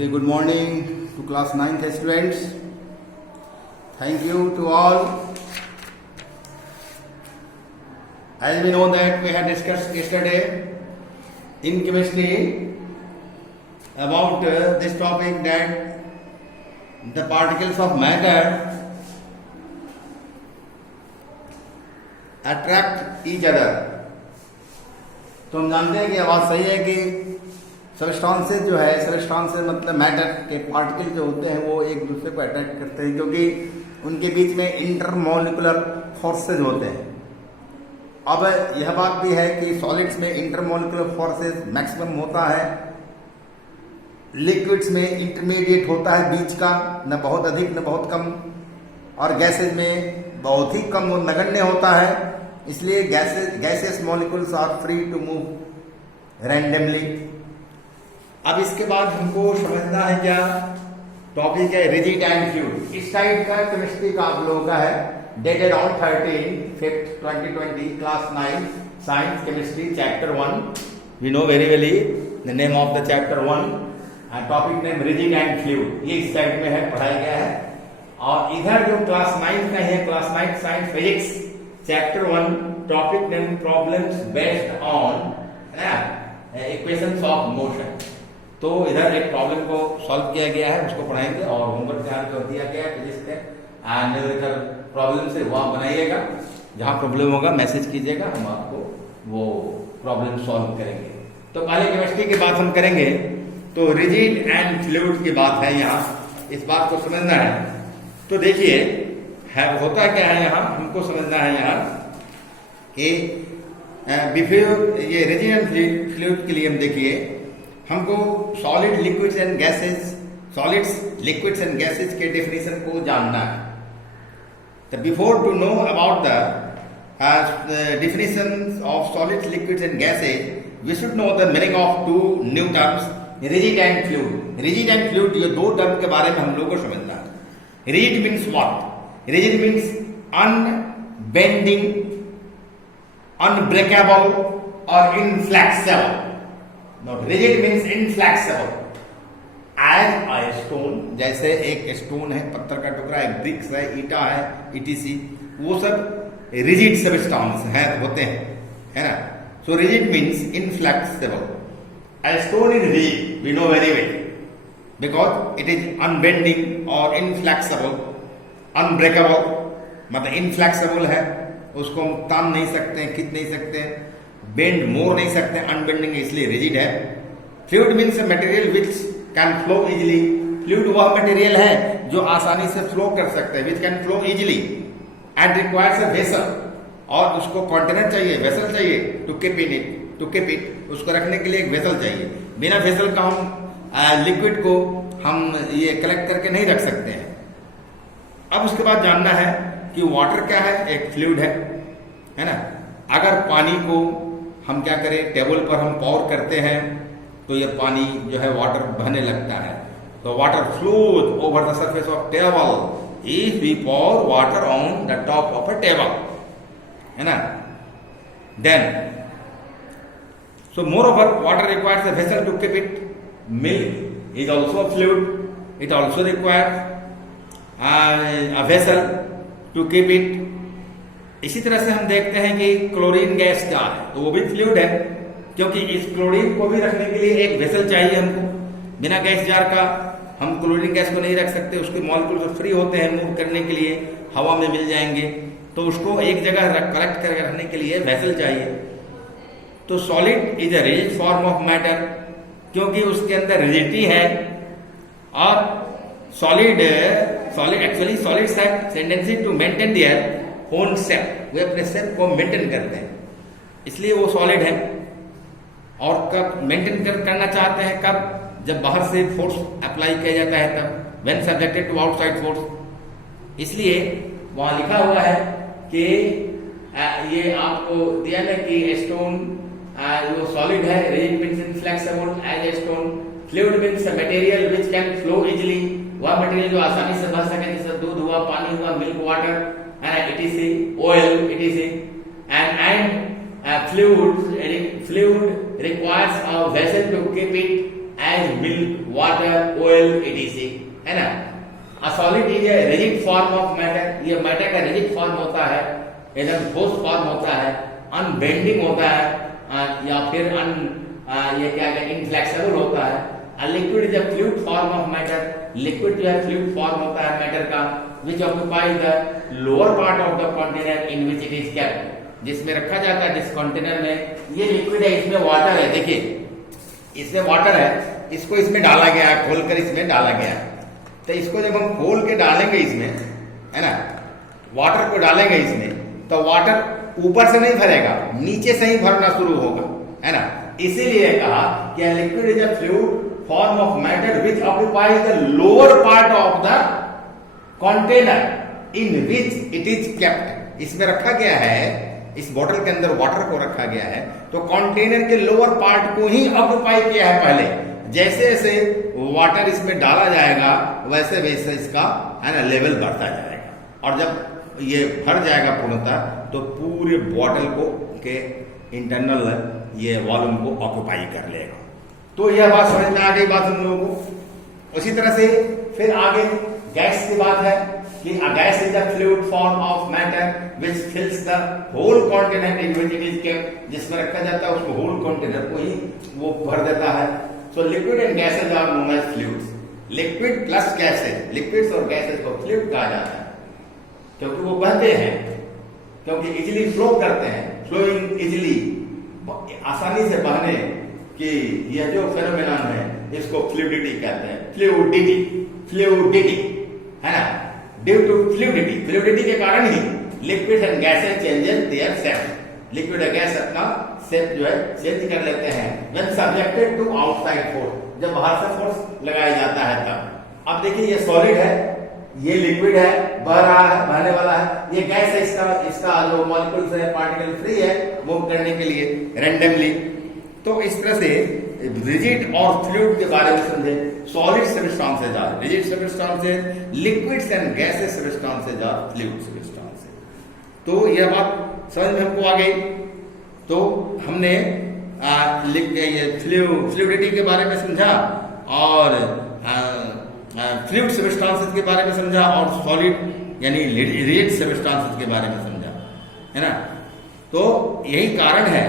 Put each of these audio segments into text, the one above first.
Very good morning to class 9th students. Thank you to all. As we know that we had discussed yesterday in chemistry about this topic that the particles of matter attract each other. तो हम जानते हैं कि यह बात सही है कि सबस्टांसेस जो है, सबस्टांसेस मतलब मैटर के पार्टिकल जो होते हैं वो एक दूसरे को अट्रैक्ट करते हैं क्योंकि उनके बीच में इंटरमोलिकुलर फोर्सेज होते हैं. अब यह बात भी है कि सॉलिड्स में इंटरमोलिकुलर फोर्सेज मैक्सिमम होता है, लिक्विड्स में इंटरमीडिएट होता है बीच का, न बहुत अधिक न बहुत कम, और गैसेज में बहुत ही कम और नगण्य होता है. इसलिए gases molecules are free to move randomly. अब इसके बाद हमको समझना है क्या टॉपिक है रिजिड एंड फ्लूइड. इस टाइप का केमिस्ट्री का आप लोगों का है, dated on 13/5/2020, class 9 science chemistry chapter 1. We know very well the name of the chapter 1 and topic name rigid and fluid. ये इस टाइप में है, पढ़ाया गया है. और इधर जो क्लास 9 का है, class 9 science physics chapter 1, topic name problems based on equations of motion. तो इधर एक प्रॉब्लम को सॉल्व किया गया है, उसको पढ़ाएंगे और होमवर्क तैयार कर दिया गया है फिजिक्स में. एंड इधर प्रॉब्लम से वहां बनाइएगा, जहां प्रॉब्लम होगा मैसेज कीजिएगा, हम आपको वो प्रॉब्लम सॉल्व करेंगे. तो पहले केमिस्ट्री की बात हम करेंगे. तो रिजिड एंड फ्लूइड की बात है, यहाँ इस बात को समझना है. तो देखिए है होता क्या है, यहाँ हमको समझना है यहाँ कि बिफोर ये रिजिड एंड फ्लूइड के लिए हम देखिए हमको solid liquids and gases, solids liquids and gases के डेफिनेशन को जानना है. तो before to know about the definition of solids liquids and gases we should know the meaning of two new terms, rigid and fluid. Rigid and fluid ये दो term के बारे में हम लोग को समझना है. Rigid means what? Rigid means unbending, unbreakable और inflexible. Not rigid means inflexible. As a stone, जैसे एक स्टोन है, पत्थर का टुकड़ा है, ब्रिक्स है, ईटा है, ETC, वो सब रिजिड सबस्टांस है, होते हैं, है ना. So rigid means inflexible. A stone is rigid, we know very well, because it is unbending or inflexible. Unbreakable मतलब inflexible है, उसको हम तान नहीं सकते, खींच नहीं सकते, बेंड मोड़ नहीं सकते, अनबेंडिंग इसलिए रिजिड है. Fluid means a material which can flow easily. Fluid वह मटेरियल है जो आसानी से फ्लो कर सकते हैं, which can flow easily and requires a vessel. और उसको कंटेनर चाहिए, वेसल चाहिए टू कीप इट, उसको रखने के लिए एक वेसल चाहिए. बिना वेसल का हम लिक्विड को हम ये कलेक्ट करके नहीं रख सकते हैं. अब उसके बाद जानना है कि वाटर क्या है, एक फ्लूइड है ना. अगर पानी को हम क्या करें, टेबल पर हम पॉर करते हैं तो ये पानी जो है वाटर बहने लगता है. तो water flows over the surface of table if we pour water on the top of a table, है ना. Then so moreover water requires a vessel to keep it. Milk is also a fluid, it also requires a vessel to keep it. इसी तरह से हम देखते हैं कि chlorine gas क्या है, तो वो भी फ्लूइड है, क्योंकि इस क्लोरीन को भी रखने के लिए एक वेसल चाहिए हमको. बिना गैस जार का हम क्लोरीन गैस को नहीं रख सकते, उसके मॉलिक्यूल फ्री होते हैं मूव करने के लिए, हवा में मिल जाएंगे, तो उसको एक जगह कलेक्ट करके रखने के लिए वेसल चाहिए. तो solid is a rigid form of matter, क्योंकि उसके अंदर रिजिडिटी है. और solid actually solids have tendency to maintain their own shape, वे अपने शेप को मेंटेन करते हैं, इसलिए वो सॉलिड है. और कब मेंटेन करना चाहते हैं, कब? जब बाहर से फोर्स अप्लाई किया जाता है तब, when subjected to outside force. इसलिए वहां लिखा हुआ है कि ये आपको दिया है कि स्टोन जो सॉलिड है, rigid means inflexible as a stone. Fluid means a material which can flow easily, वह मटेरियल जो आसानी से बह सके, जैसे दूध हुआ, पानी हुआ, milk water, etc, oil, etc. And fluid requires a vessel to keep it as milk, water, oil, etc, है ना। A solid is a rigid form of matter, ये मैटर का रिजिड फॉर्म होता है, एकदम ठोस फॉर्म होता है, अनबेंडिंग होता है, या फिर ये क्या कहते हैं, इनफ्लेक्सिबल होता है। A liquid is a fluid form of matter, liquid जो है फ्लूइड फॉर्म होता है मैटर का, which occupies the lower part of the container in which it is kept, जिसमें रखा जाता है, जिस कंटेनर में ये लिक्विड है, इसमें वाटर है, देखिए इसमें वाटर है, इसको इसमें डाला गया है, खोलकर इसमें डाला गया है। तो इसको जब हम खोल के डालेंगे इसमें, है ना, वाटर को डालेंगे इसमें, तो वाटर ऊपर से नहीं भरेगा, नीचे से ही भरना शुरू होगा, है ना। इसीलिए कहा कि liquid is a fluid form of matter which occupies the lower part of the container in which it is kept. इसमें रखा गया है, इस बोतल के अंदर वाटर को रखा गया है, तो कंटेनर के लोअर पार्ट को ही ऑक्युपाई किया है पहले। जैसे जैसे वाटर इसमें डाला जाएगा वैसे वैसे इसका, है ना, लेवल बढ़ता जाएगा, और जब ये भर जाएगा पूर्णतः तो पूरे बॉटल को के इंटरनल ये वॉल्यूम को ऑक्युपाई कर लेगा। तो यह बात समझ में आ गई बात हम लोगों को। उसी तरह से फिर आगे गैस की बात है कि a gas is a fluid form of matter which fills the whole container in which it is kept, जिसमें रखा जाता है उसको whole container को ही वो भर देता है। So liquid and gases are known as fluids. Liquid plus gases, liquids और gases को fluid कहा जाता है क्योंकि वो बहते हैं, क्योंकि इजिली फ्लो करते हैं, फ्लोइंग इजिली, आसानी से बहने की यह जो फेनोमेनन है इसको फ्लूइडिटी कहते हैं। फ्लूइडिटी, फ्लूइडिटी, है ना, ड्यू टू फ्लूइडिटी, फ्लूइडिटी के कारण ही liquid and gases changes their shape, liquid और गैस अपना शेप जो है चेंज कर लेते हैं when subjected to outside force, जब बाहर से फोर्स लगाया जाता है तब। अब देखिए ये सॉलिड है, ये लिक्विड है, बह रहा है, बहने वाला है, ये गैस है, इसका जो मॉलिक्यूल्स है, पार्टिकल फ्री है मूव करने के लिए रैंडमली। तो इस तरह से रिजिड और फ्लूइड के बारे में समझे। Solid substances are rigid substances, liquids and gases substances are fluid substances. तो यह बात समझ में हमको आ गई। तो हमने फ्लूइडिटी के बारे में समझा और फ्लूइड सब्सटेंसेस के बारे में समझा और सॉलिड यानी रिजिड सब्सटेंसेस के बारे में समझा, है ना। तो यही कारण है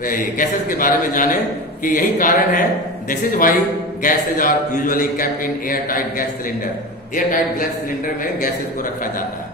गैसेस के बारे में जाने कि यही कारण है, this is why gases are usually kept in air tight gas cylinder. Air tight gas cylinder में गैसेज को रखा जाता है,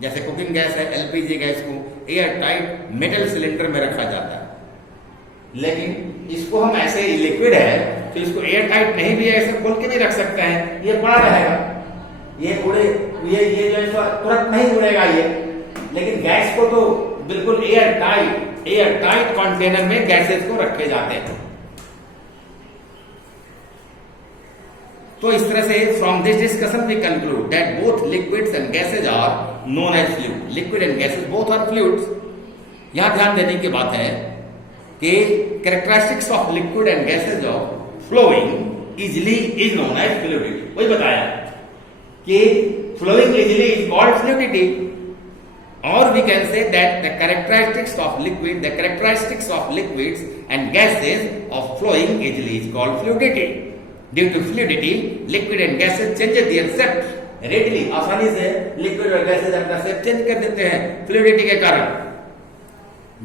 जैसे कुकिंग गैस है, एलपीजी गैस को एयर टाइट मेटल सिलेंडर में रखा जाता है। लेकिन इसको हम ऐसे ही लिक्विड है तो इसको एयर टाइट नहीं भी ऐसे खोल के भी रख सकते हैं, ये पड़ा रहेगा, ये उड़े, ये जो है तुरंत नहीं उड़ेगा ये। लेकिन गैस को तो बिल्कुल एयर टाइट कंटेनर में गैसेज को रखे जाते हैं। तो इस तरह से from this discussion we conclude that both liquids and gases are known as fluid. Liquid and gases both are fluids. यहां ध्यान देने की बात है कि characteristics of liquid and gases of flowing easily is known as fluidity. वही बताया कि flowing easily is called fluidity, और we can say that the characteristics of liquids and gases of flowing easily is called fluidity. Due to fluidity, liquid and gases change their shape readily, आसानी से liquid और gases अपना shape change कर देते हैं fluidity के कारण।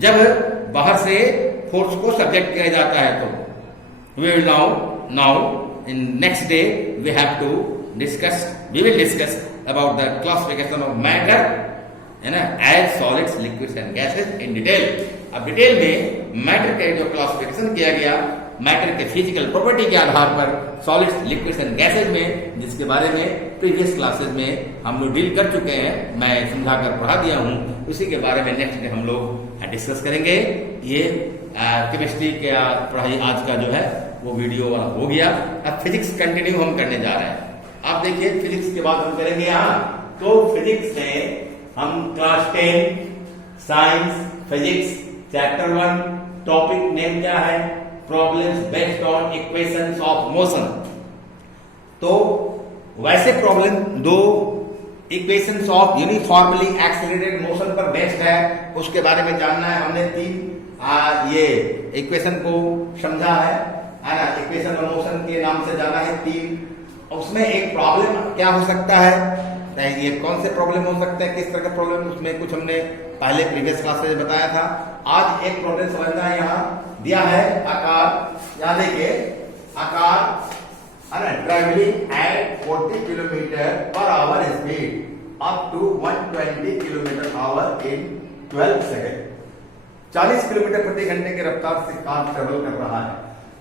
जब बाहर से फोर्स को सब्जेक्ट किया जाता है तो we will now in next day we will discuss about the classification of matter, है ना, as solids, liquids and gases in detail. अब डिटेल में मैटर का जो क्लासिफिकेशन किया गया मैटर के फिजिकल प्रॉपर्टी के आधार पर सॉलिड्स, लिक्विड्स एंड गैसेस में, जिसके बारे में प्रीवियस क्लासेस में हम लोग डील कर चुके हैं, मैं समझाकर पढ़ा दिया हूं, उसी के बारे में नेक्स्ट डे हम लोग डिस्कस करेंगे। ये केमिस्ट्री का पढ़ाई आज का जो है वो वीडियो हो गया। अब फिजिक्स कंटिन्यू हम करने जा रहे हैं। आप देखिए फिजिक्स के बाद हम करेंगे यहाँ, तो फिजिक्स में हम class 10 science physics chapter 1 topic name क्या है, problems based on equations of motion. तो वैसे प्रॉब्लम दो equations of uniformly accelerated motion पर बेस्ड है, उसके बारे में जानना है। हमने 3 ये इक्वेशन को समझा है, है ना, इक्वेशन ऑफ मोशन के नाम से जाना है 3। उसमें एक प्रॉब्लम क्या हो सकता है, ये कौन से प्रॉब्लम हो सकते हैं, किस तरह का प्रॉब्लम, उसमें कुछ हमने पहले प्रीवियस क्लास में बताया था। आज एक प्रॉब्लम समझना है, यहाँ दिया है आकार, यहाँ देखिए आकार है ना, travelling at 40 kilometre per hour speed up to 120 kilometre hour in 12 second. 40 kilometre प्रति घंटे की रफ्तार से कार ट्रेवल कर रहा है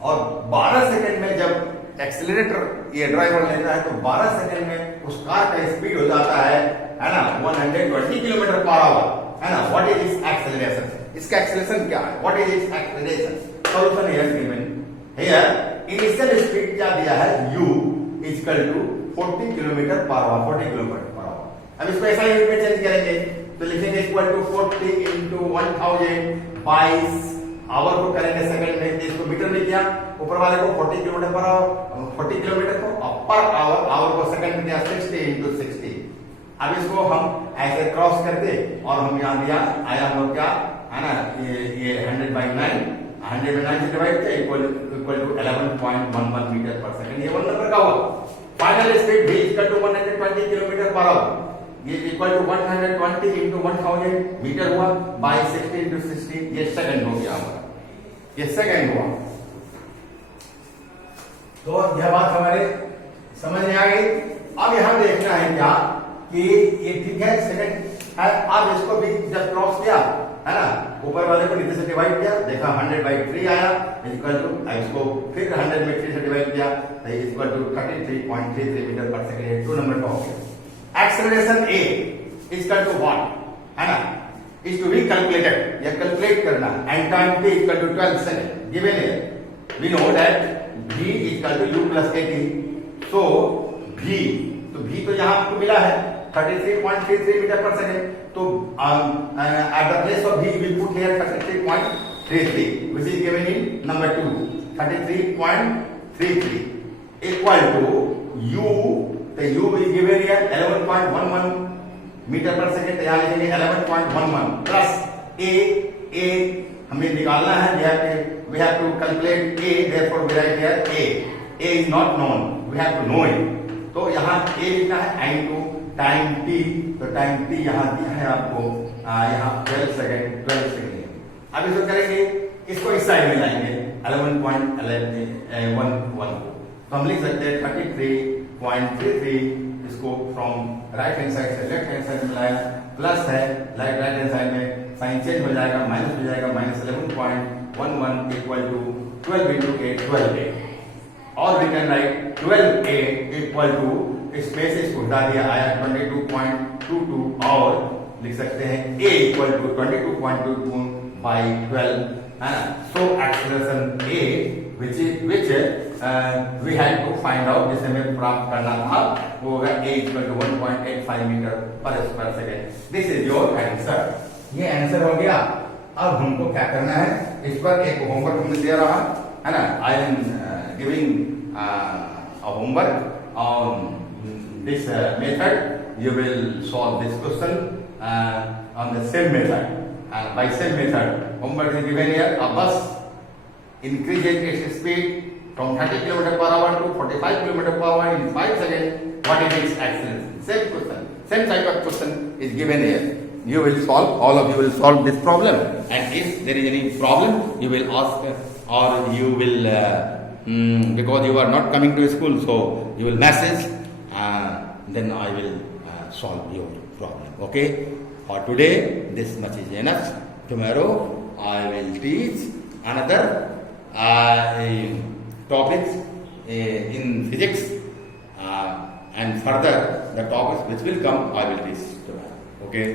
और 12 सेकेंड में जब एक्सीलरेटर ये ड्राइवर लेता है तो 12 सेकेंड में उस कार का स्पीड हो जाता है ना 120 किलोमीटर पर आवर, है ना। व्हाट इज इट्स एक्सेलरेशन, इसका एक्सेलरेशन क्या है, what is its acceleration, solution here given here. Initial speed क्या दिया है, u is equal to 40 kilometre per hour, 40 kilometre per hour. अब इसको ऐसा यूनिट में चेंज करेंगे तो लिखेंगे इक्वल टू 40 इंटू 1000 22 आवर को करेंगे सेकंड में, इसको मीटर में किया, ऊपर वाले को 40 किलोमीटर पर आवर, 40 किलोमीटर को पर आवर, आवर को सेकंड में दिया 60 इंटू 60। अब इसको हम ऐसे क्रॉस करके और हम यहाँ दिया आया हम लोग क्या है ना, ये 100 बाई 9, 100 में 9 से डिवाइड किया equal to 11.11 metre per second. ये 1 नंबर का हुआ। Final speed v equal to 120 kilometre per hour, ये इक्वल टू 120 इंटू 1000 मीटर हुआ बाई 60 इंटू 60, ये सेकंड हो गया हमारा, ये सेकंड हुआ। तो यह बात हमारे समझ में आ गई। अब यहां देखना है क्या कि ये ठीक है सेकंड है। अब इसको भी जब क्रॉस किया है ना, ऊपर वाले को नीचे से डिवाइड किया, देखा 100 बाई 3 आया इक्वल टू, इसको फिर 100 में 3 से डिवाइड किया तो equal to 33.33 metre per second, 2 number का हो गया। Acceleration a is equal to what, है ना, is to be calculated, यह कैलकुलेट करना, and time t equal to 12 second given here. We know that v equal to u plus at, so v, तो v तो यहाँ आपको मिला है 33.33 मीटर पर सेकंड, तो at the place of v we put here 33.33 which is given in number 2, 33.33 equal to u, the u is given here 11.11 metre per second, यहाँ लिखेंगे 11.11 plus a हमें निकालना है, we have to calculate a, therefore we write here a is not known, we have to know it, तो यहाँ a लिखना है into time t, तो टाइम t यहाँ दिया है आपको यहाँ 12 सेकंड है। अब इसको करेंगे, इसको इस साइड में लाएंगे 11.11 तो हम लिख सकते हैं 33.33, इसको फ्रॉम राइट हैंड साइड से लेफ्ट हैंड साइड में लाया, प्लस है राइट हैंड साइड में साइन चेंज हो जाएगा, माइनस हो जाएगा, minus 11.11 equal to 12 into 8, 12a, और we can write 12a equal to, space इसको हटा दिया, आया 22.22 और लिख सकते हैं a इक्वल टू 22.22 बाई 12, है ना। So acceleration a which we had to find out, जिसे हमें प्राप्त करना था, वो होगा a equal to 1.85 मीटर पर square second. This is your answer, ये आंसर हो गया। अब हमको क्या करना है, इस पर एक होमवर्क हमने दे रहा है ना, I am giving a homework on this method, you will solve this question on the same method, and by same method homework is given here. A bus increases its speed from 30 km per hour to 45 km per hour in 5 seconds. What is its acceleration? Same question, same type of question is given here. You will solve, all of you will solve this problem, and if there is any problem you will ask, or you will because you are not coming to school, so you will message, then I will solve your problem. Okay, for today this much is enough. Tomorrow I will teach another topics in physics, and further the topics which will come I will teach tomorrow. Okay.